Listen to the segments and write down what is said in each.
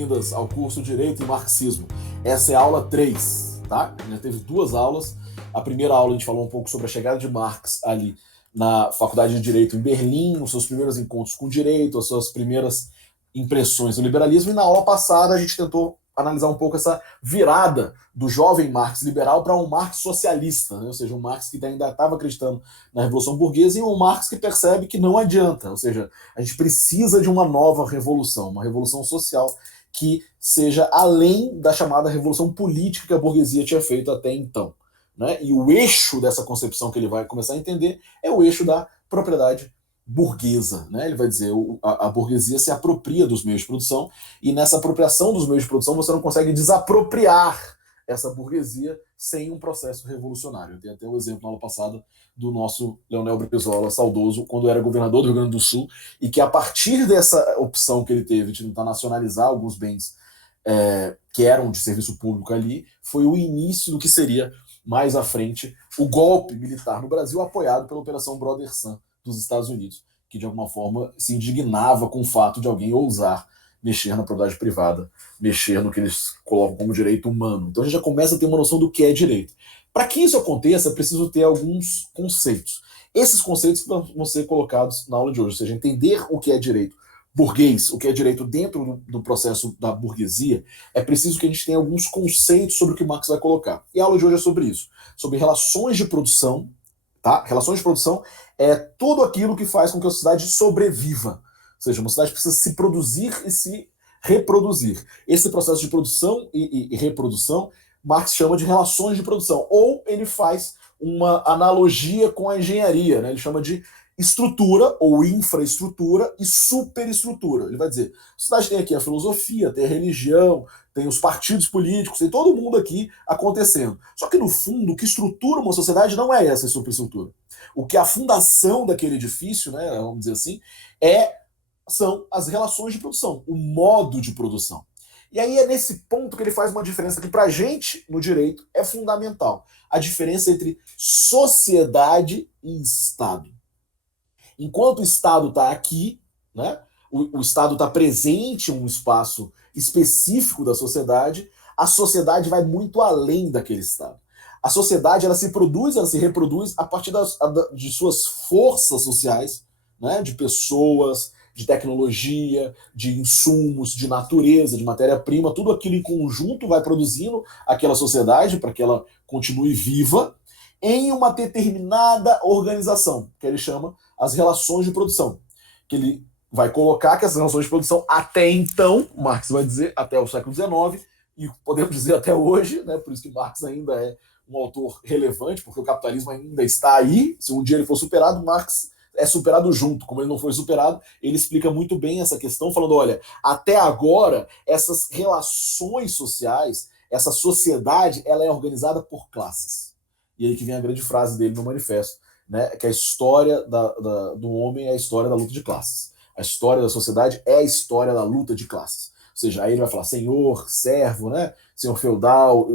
boas-vindas ao curso Direito e Marxismo. Essa é a aula 3, tá? Já teve 2 aulas. A primeira aula a gente falou um pouco sobre a chegada de Marx ali na Faculdade de Direito em Berlim, os seus primeiros encontros com o direito, as suas primeiras impressões do liberalismo, e na aula passada a gente tentou analisar um pouco essa virada do jovem Marx liberal para um Marx socialista, né? Ou seja, um Marx que ainda estava acreditando na Revolução Burguesa e um Marx que percebe que não adianta, ou seja, a gente precisa de uma nova revolução, uma revolução social que seja além da chamada revolução política que a burguesia tinha feito até então, né? E o eixo dessa concepção que ele vai começar a entender é o eixo da propriedade burguesa, né? Ele vai dizer a burguesia se apropria dos meios de produção e nessa apropriação dos meios de produção você não consegue desapropriar essa burguesia sem um processo revolucionário. Tem até o exemplo na aula passada do nosso Leonel Brizola, saudoso, quando era governador do Rio Grande do Sul, e que a partir dessa opção que ele teve de tentar nacionalizar alguns bens que eram de serviço público ali, foi o início do que seria mais à frente o golpe militar no Brasil, apoiado pela Operação Brother Sun dos Estados Unidos, que de alguma forma se indignava com o fato de alguém ousar mexer na propriedade privada, mexer no que eles colocam como direito humano. Então a gente já começa a ter uma noção do que é direito. Para que isso aconteça, é preciso ter alguns conceitos. Esses conceitos vão ser colocados na aula de hoje, ou seja, entender o que é direito burguês, o que é direito dentro do processo da burguesia, é preciso que a gente tenha alguns conceitos sobre o que Marx vai colocar. E a aula de hoje é sobre isso, sobre relações de produção. Tá? Relações de produção é tudo aquilo que faz com que a sociedade sobreviva. Ou seja, uma sociedade precisa se produzir e se reproduzir. Esse processo de produção e reprodução, Marx chama de relações de produção. Ou ele faz uma analogia com a engenharia, né? Ele chama de estrutura ou infraestrutura e superestrutura. Ele vai dizer, a sociedade tem aqui a filosofia, tem a religião, tem os partidos políticos, tem todo mundo aqui acontecendo. Só que, no fundo, o que estrutura uma sociedade não é essa superestrutura. O que é a fundação daquele edifício, né, vamos dizer assim, são as relações de produção, o modo de produção. E aí é nesse ponto que ele faz uma diferença que, para a gente, no direito, é fundamental. A diferença entre sociedade e Estado. Enquanto o Estado está aqui, né, o Estado está presente em um espaço específico da sociedade, a sociedade vai muito além daquele Estado. A sociedade ela se produz, ela se reproduz a partir de suas forças sociais, né, de pessoas, de tecnologia, de insumos, de natureza, de matéria-prima, tudo aquilo em conjunto vai produzindo aquela sociedade para que ela continue viva em uma determinada organização, que ele chama as relações de produção, que ele vai colocar que as relações de produção até então, Marx vai dizer até o século XIX, e podemos dizer até hoje, né, por isso que Marx ainda é um autor relevante, porque o capitalismo ainda está aí, se um dia ele for superado, Marx é superado junto, como ele não foi superado, ele explica muito bem essa questão, falando, olha, até agora, essas relações sociais, essa sociedade, ela é organizada por classes. E aí que vem a grande frase dele no manifesto, né, que a história do homem é a história da luta de classes. A história da sociedade é a história da luta de classes. Ou seja, aí ele vai falar senhor, servo, né, senhor feudal,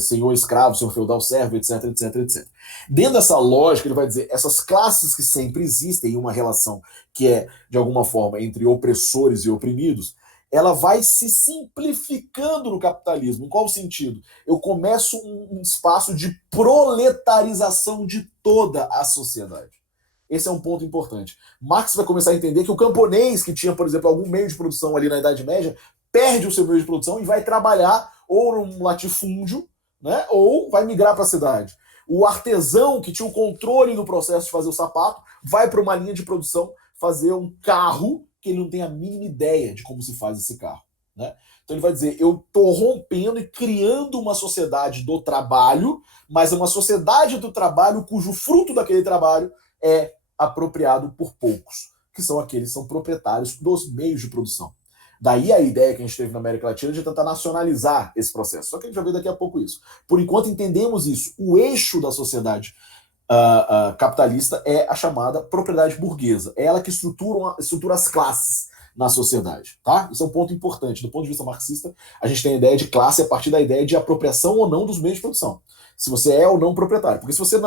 senhor escravo, senhor feudal, servo, etc, etc, etc. Dentro dessa lógica, ele vai dizer, essas classes que sempre existem em uma relação que é, de alguma forma, entre opressores e oprimidos, ela vai se simplificando no capitalismo. Em qual sentido? Eu começo um espaço de proletarização de toda a sociedade. Esse é um ponto importante. Marx vai começar a entender que o camponês que tinha, por exemplo, algum meio de produção ali na Idade Média, perde o seu meio de produção e vai trabalhar ou num latifúndio, né, ou vai migrar para a cidade. O artesão que tinha o controle do processo de fazer o sapato vai para uma linha de produção fazer um carro que ele não tem a mínima ideia de como se faz esse carro, né? Então ele vai dizer, eu estou rompendo e criando uma sociedade do trabalho, mas é uma sociedade do trabalho cujo fruto daquele trabalho é apropriado por poucos, que são aqueles que são proprietários dos meios de produção. Daí a ideia que a gente teve na América Latina de tentar nacionalizar esse processo. Só que a gente vai ver daqui a pouco isso. Por enquanto entendemos isso. O eixo da sociedade capitalista é a chamada propriedade burguesa. É ela que estrutura as classes na sociedade. Tá? Isso é um ponto importante. Do ponto de vista marxista, a gente tem a ideia de classe a partir da ideia de apropriação ou não dos meios de produção. Se você é ou não proprietário. Porque se você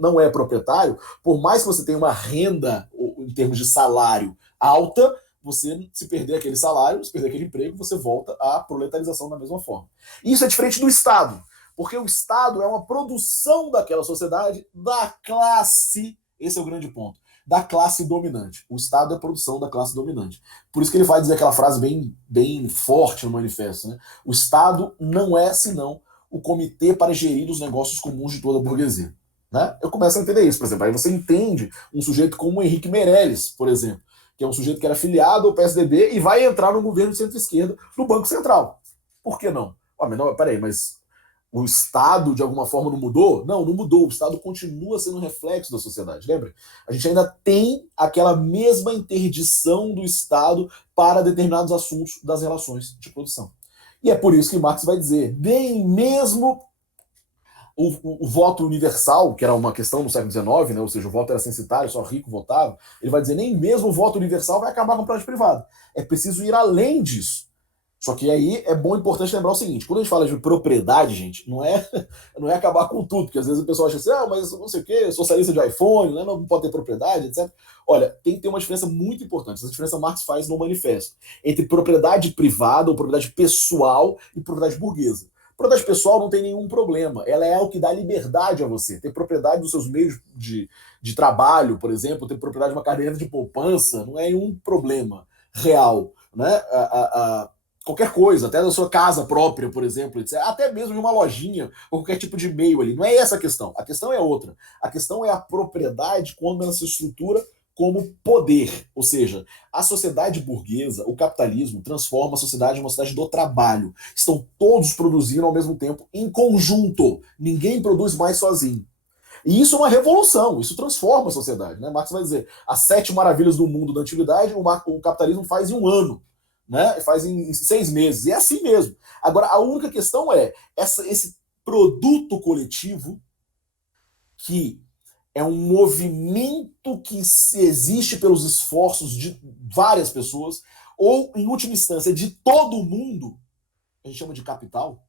não é proprietário, por mais que você tenha uma renda, em termos de salário, alta, você, se perder aquele salário, se perder aquele emprego, você volta à proletarização da mesma forma. Isso é diferente do Estado, porque o Estado é uma produção daquela sociedade, da classe, esse é o grande ponto, da classe dominante. O Estado é a produção da classe dominante. Por isso que ele vai dizer aquela frase bem forte no manifesto, né? O Estado não é, senão, o comitê para gerir os negócios comuns de toda a burguesia. Né? Eu começo a entender isso, por exemplo. Aí você entende um sujeito como o Henrique Meirelles, por exemplo, que é um sujeito que era filiado ao PSDB e vai entrar no governo de centro-esquerda no Banco Central. Por que não? Mas não, peraí, mas o Estado, de alguma forma, não mudou? Não, não mudou. O Estado continua sendo um reflexo da sociedade. Lembra? A gente ainda tem aquela mesma interdição do Estado para determinados assuntos das relações de produção. E é por isso que Marx vai dizer, nem mesmo o voto universal, que era uma questão no século XIX, né? Ou seja, o voto era censitário, só rico votava, ele vai dizer, nem mesmo o voto universal vai acabar com a propriedade privada. É preciso ir além disso. Só que aí é bom, importante lembrar o seguinte, quando a gente fala de propriedade, gente, não é acabar com tudo, porque às vezes o pessoal acha assim, mas não sei o quê, socialista de iPhone, né, não pode ter propriedade, etc. Olha, tem que ter uma diferença muito importante, essa diferença Marx faz no manifesto, entre propriedade privada ou propriedade pessoal e propriedade burguesa. Propriedade pessoal não tem nenhum problema, ela é o que dá liberdade a você, ter propriedade dos seus meios de trabalho, por exemplo, ter propriedade de uma caderneta de poupança, não é nenhum problema real, né? Qualquer coisa, até da sua casa própria, por exemplo, etc. Até mesmo em uma lojinha, ou qualquer tipo de meio ali. Não é essa a questão é outra. A questão é a propriedade quando ela se estrutura como poder. Ou seja, a sociedade burguesa, o capitalismo, transforma a sociedade em uma sociedade do trabalho. Estão todos produzindo ao mesmo tempo, em conjunto. Ninguém produz mais sozinho. E isso é uma revolução, isso transforma a sociedade. Né? Marx vai dizer, as 7 maravilhas do mundo da antiguidade, o capitalismo faz em 1 ano. Né? Faz em 6 meses. E é assim mesmo. Agora, a única questão é esse produto coletivo que é um movimento que existe pelos esforços de várias pessoas, ou, em última instância, de todo mundo, a gente chama de capital,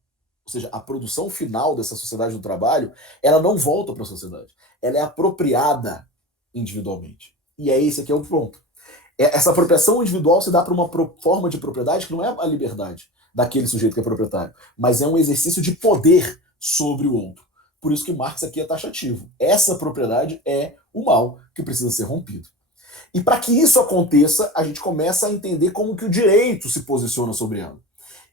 ou seja, a produção final dessa sociedade do trabalho, ela não volta para a sociedade. Ela é apropriada individualmente. E é esse aqui é o ponto. Essa apropriação individual se dá para uma forma de propriedade que não é a liberdade daquele sujeito que é proprietário, mas é um exercício de poder sobre o outro. Por isso que Marx aqui é taxativo. Essa propriedade é o mal que precisa ser rompido. E para que isso aconteça, a gente começa a entender como que o direito se posiciona sobre ela.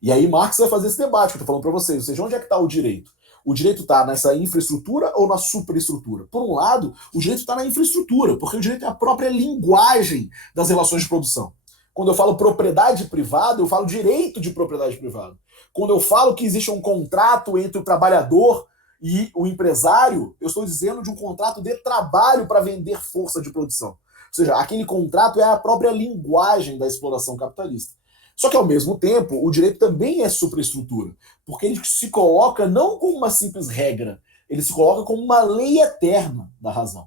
E aí Marx vai fazer esse debate que eu estou falando para vocês. Ou seja, onde é que está o direito? O direito está nessa infraestrutura ou na superestrutura? Por um lado, o direito está na infraestrutura, porque o direito é a própria linguagem das relações de produção. Quando eu falo propriedade privada, eu falo direito de propriedade privada. Quando eu falo que existe um contrato entre o trabalhador e o empresário, eu estou dizendo de um contrato de trabalho para vender força de produção. Ou seja, aquele contrato é a própria linguagem da exploração capitalista. Só que, ao mesmo tempo, o direito também é superestrutura, porque ele se coloca não como uma simples regra, ele se coloca como uma lei eterna da razão.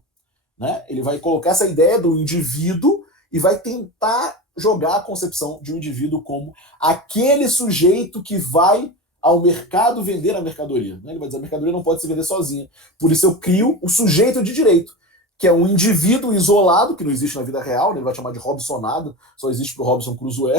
Né? Ele vai colocar essa ideia do indivíduo e vai tentar jogar a concepção de um indivíduo como aquele sujeito que vai ao mercado vender a mercadoria. Né? Ele vai dizer, a mercadoria não pode se vender sozinha. Por isso eu crio o sujeito de direito, que é um indivíduo isolado, que não existe na vida real, né? Ele vai chamar de Robsonado, só existe para o Robinson Crusoe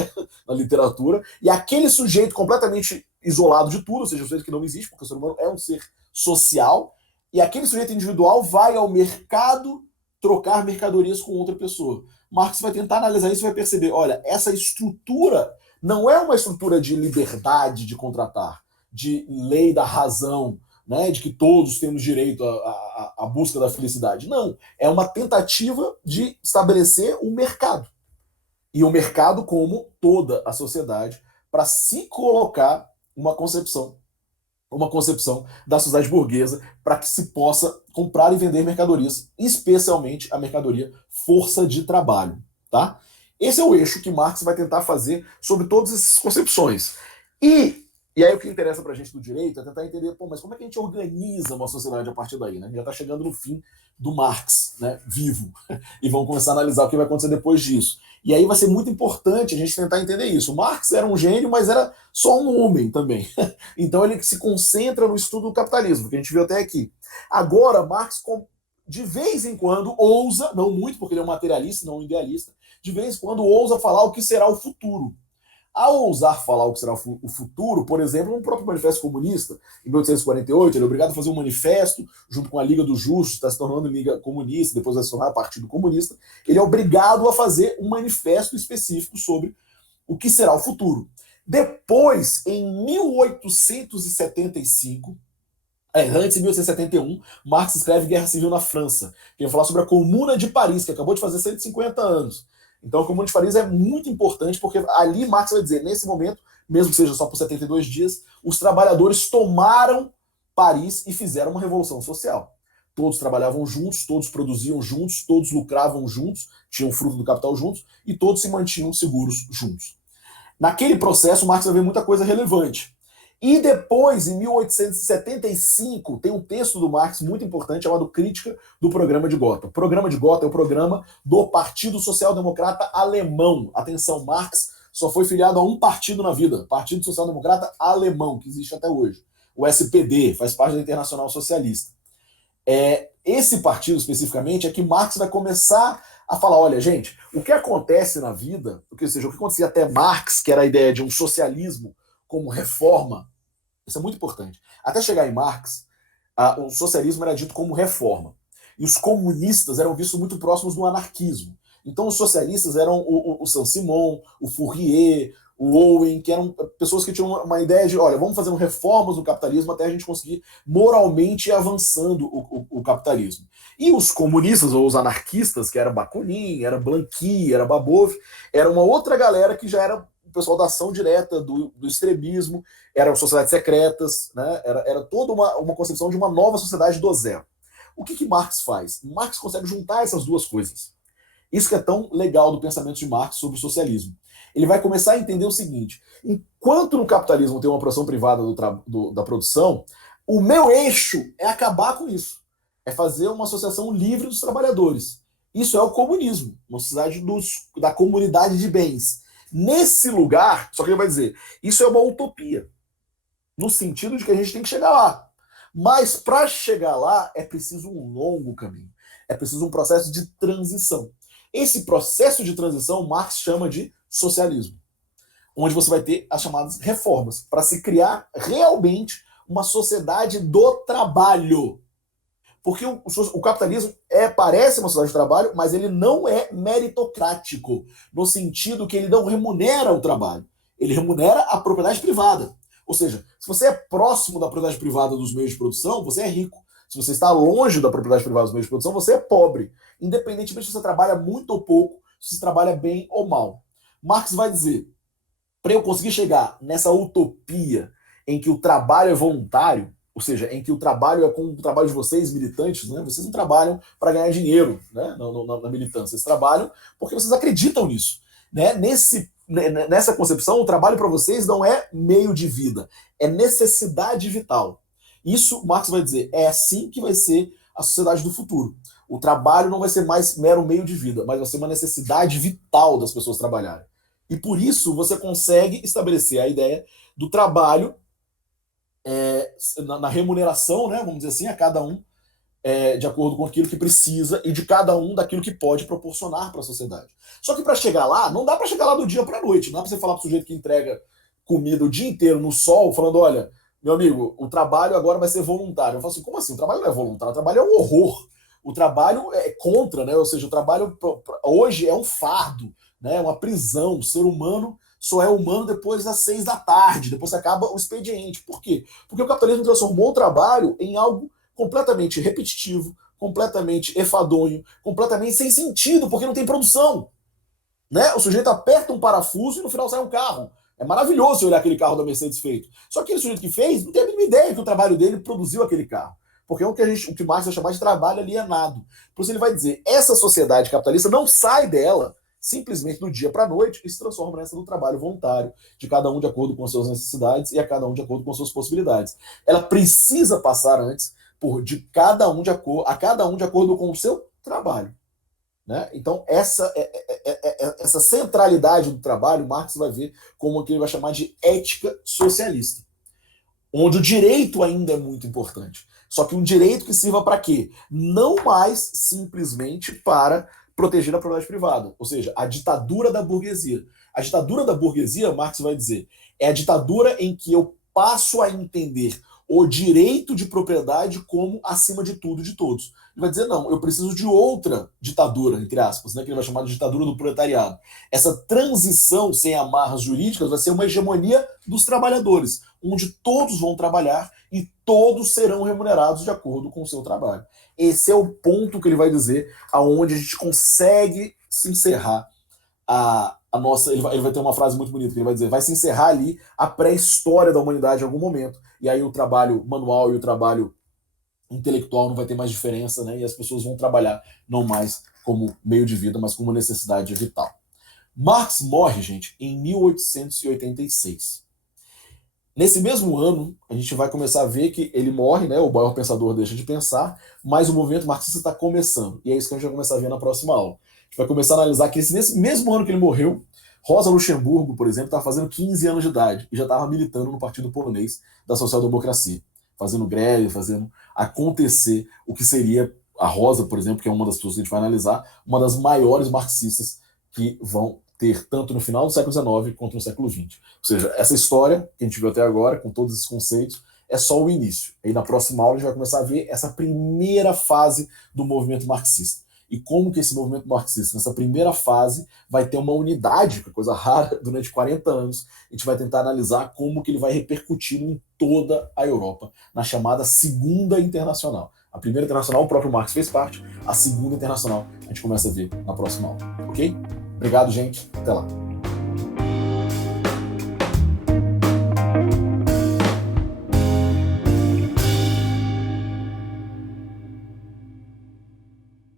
na literatura, e aquele sujeito completamente isolado de tudo, ou seja, um sujeito que não existe, porque o ser humano é um ser social, e aquele sujeito individual vai ao mercado trocar mercadorias com outra pessoa. Marx vai tentar analisar isso e vai perceber, olha, essa estrutura não é uma estrutura de liberdade de contratar, de lei da razão, né, de que todos temos direito à busca da felicidade. Não, é uma tentativa de estabelecer um mercado. E o mercado como toda a sociedade, para se colocar uma concepção da sociedade burguesa para que se possa comprar e vender mercadorias, especialmente a mercadoria força de trabalho. Tá? Esse é o eixo que Marx vai tentar fazer sobre todas essas concepções. E aí o que interessa para a gente do direito é tentar entender, mas como é que a gente organiza uma sociedade a partir daí? Né? Já está chegando no fim do Marx, né, vivo, e vamos começar a analisar o que vai acontecer depois disso. E aí vai ser muito importante a gente tentar entender isso. O Marx era um gênio, mas era só um homem também. Então ele se concentra no estudo do capitalismo, que a gente viu até aqui. Agora, Marx, de vez em quando, ousa, não muito, porque ele é um materialista, não um idealista, de vez em quando ousa falar o que será o futuro. Ao ousar falar o que será o futuro, por exemplo, no próprio Manifesto Comunista, em 1848, ele é obrigado a fazer um manifesto junto com a Liga dos Justos, está se tornando Liga Comunista, depois vai se tornar Partido Comunista. Ele é obrigado a fazer um manifesto específico sobre o que será o futuro. Depois, em 1875, antes, em 1871, Marx escreve Guerra Civil na França, que vai falar sobre a Comuna de Paris, que acabou de fazer 150 anos. Então, a Comuna de Paris é muito importante, porque ali Marx vai dizer, nesse momento, mesmo que seja só por 72 dias, os trabalhadores tomaram Paris e fizeram uma revolução social. Todos trabalhavam juntos, todos produziam juntos, todos lucravam juntos, tinham fruto do capital juntos, e todos se mantinham seguros juntos. Naquele processo, Marx vai ver muita coisa relevante. E depois, em 1875, tem um texto do Marx muito importante chamado Crítica do Programa de Gotha. O Programa de Gotha é o programa do Partido Social Democrata Alemão. Atenção, Marx só foi filiado a um partido na vida, Partido Social Democrata Alemão, que existe até hoje. O SPD, faz parte da Internacional Socialista. Esse partido, especificamente, é que Marx vai começar a falar, olha, gente, o que acontece na vida, ou seja, o que acontecia até Marx, que era a ideia de um socialismo como reforma, isso é muito importante. Até chegar em Marx, o socialismo era dito como reforma. E os comunistas eram vistos muito próximos do anarquismo. Então os socialistas eram o Saint-Simon, o Fourier, o Owen, que eram pessoas que tinham uma ideia de, olha, vamos fazer reformas no capitalismo até a gente conseguir moralmente ir avançando o capitalismo. E os comunistas, ou os anarquistas, que era Bakunin, era Blanqui, era Babov, era uma outra galera que já era o pessoal da ação direta, do extremismo, eram sociedades secretas, né? Era toda uma concepção de uma nova sociedade do zero. O que Marx faz? Marx consegue juntar essas duas coisas. Isso que é tão legal do pensamento de Marx sobre o socialismo. Ele vai começar a entender o seguinte: enquanto no capitalismo tem uma produção privada da produção, o meu eixo é acabar com isso. É fazer uma associação livre dos trabalhadores. Isso é o comunismo, uma sociedade da comunidade de bens. Nesse lugar, só que ele vai dizer, isso é uma utopia, no sentido de que a gente tem que chegar lá. Mas para chegar lá é preciso um longo caminho. É preciso um processo de transição. Esse processo de transição Marx chama de socialismo, onde você vai ter as chamadas reformas, para se criar realmente uma sociedade do trabalho. Porque o capitalismo parece uma sociedade de trabalho, mas ele não é meritocrático, no sentido que ele não remunera o trabalho. Ele remunera a propriedade privada. Ou seja, se você é próximo da propriedade privada dos meios de produção, você é rico. Se você está longe da propriedade privada dos meios de produção, você é pobre. Independentemente se você trabalha muito ou pouco, se você trabalha bem ou mal. Marx vai dizer, para eu conseguir chegar nessa utopia em que o trabalho é voluntário, ou seja, em que o trabalho é como o trabalho de vocês, militantes, né? Vocês não trabalham para ganhar dinheiro, né? na militância, vocês trabalham porque vocês acreditam nisso. Né? Nessa concepção, o trabalho para vocês não é meio de vida, é necessidade vital. Isso, Marx vai dizer, é assim que vai ser a sociedade do futuro. O trabalho não vai ser mais mero meio de vida, mas vai ser uma necessidade vital das pessoas trabalharem. E por isso você consegue estabelecer a ideia do trabalho na remuneração, né, vamos dizer assim, a cada um de acordo com aquilo que precisa e de cada um daquilo que pode proporcionar para a sociedade. Só que para chegar lá, não dá para chegar lá do dia para a noite. Não dá para você falar para o sujeito que entrega comida o dia inteiro no sol, falando, olha, meu amigo, o trabalho agora vai ser voluntário. Eu falo assim, como assim? O trabalho não é voluntário, o trabalho é um horror. O trabalho é contra, né? Ou seja, o trabalho hoje é um fardo, né? Uma prisão. O ser humano só é humano depois das 6 da tarde, depois acaba o expediente. Por quê? Porque o capitalismo transformou o trabalho em algo completamente repetitivo, completamente enfadonho, completamente sem sentido, porque não tem produção. Né? O sujeito aperta um parafuso e no final sai um carro. É maravilhoso olhar aquele carro da Mercedes feito. Só que aquele sujeito que fez não tem a mínima ideia que o trabalho dele produziu aquele carro. Porque é o que Marx vai chamar de trabalho alienado. Por isso ele vai dizer, essa sociedade capitalista não sai dela simplesmente do dia para a noite e se transforma nessa do trabalho voluntário, de cada um de acordo com as suas necessidades e a cada um de acordo com as suas possibilidades. Ela precisa passar antes de cada um de acordo com o seu trabalho. Né? Então, essa centralidade do trabalho, Marx vai ver como o que ele vai chamar de ética socialista, onde o direito ainda é muito importante. Só que um direito que sirva para quê? Não mais simplesmente para proteger a propriedade privada, ou seja, a ditadura da burguesia. A ditadura da burguesia, Marx vai dizer, é a ditadura em que eu passo a entender o direito de propriedade como acima de tudo de todos. Ele vai dizer, não, eu preciso de outra ditadura, entre aspas, né, que ele vai chamar de ditadura do proletariado. Essa transição sem amarras jurídicas vai ser uma hegemonia dos trabalhadores, onde todos vão trabalhar e todos serão remunerados de acordo com o seu trabalho. Esse é o ponto que ele vai dizer, aonde a gente consegue se encerrar a nossa... Ele vai ter uma frase muito bonita, que ele vai dizer, vai se encerrar ali a pré-história da humanidade em algum momento, e aí o trabalho manual e o trabalho intelectual não vai ter mais diferença, né? E as pessoas vão trabalhar não mais como meio de vida, mas como necessidade vital. Marx morre, gente, em 1886. Nesse mesmo ano, a gente vai começar a ver que ele morre, né? O maior pensador deixa de pensar, mas o movimento marxista está começando. E é isso que a gente vai começar a ver na próxima aula. A gente vai começar a analisar que nesse mesmo ano que ele morreu, Rosa Luxemburgo, por exemplo, estava fazendo 15 anos de idade e já estava militando no Partido Polonês da Social-Democracia, fazendo greve, fazendo acontecer o que seria a Rosa, por exemplo, que é uma das pessoas que a gente vai analisar, uma das maiores marxistas que vão ter tanto no final do século XIX quanto no século XX. Ou seja, essa história que a gente viu até agora, com todos esses conceitos, é só o início. Aí na próxima aula a gente vai começar a ver essa primeira fase do movimento marxista. E como que esse movimento marxista, nessa primeira fase, vai ter uma unidade, que é coisa rara, durante 40 anos. A gente vai tentar analisar como que ele vai repercutir em toda a Europa, na chamada Segunda Internacional. A primeira internacional, o próprio Marx fez parte. A segunda internacional, a gente começa a ver na próxima aula. Ok? Obrigado, gente. Até lá.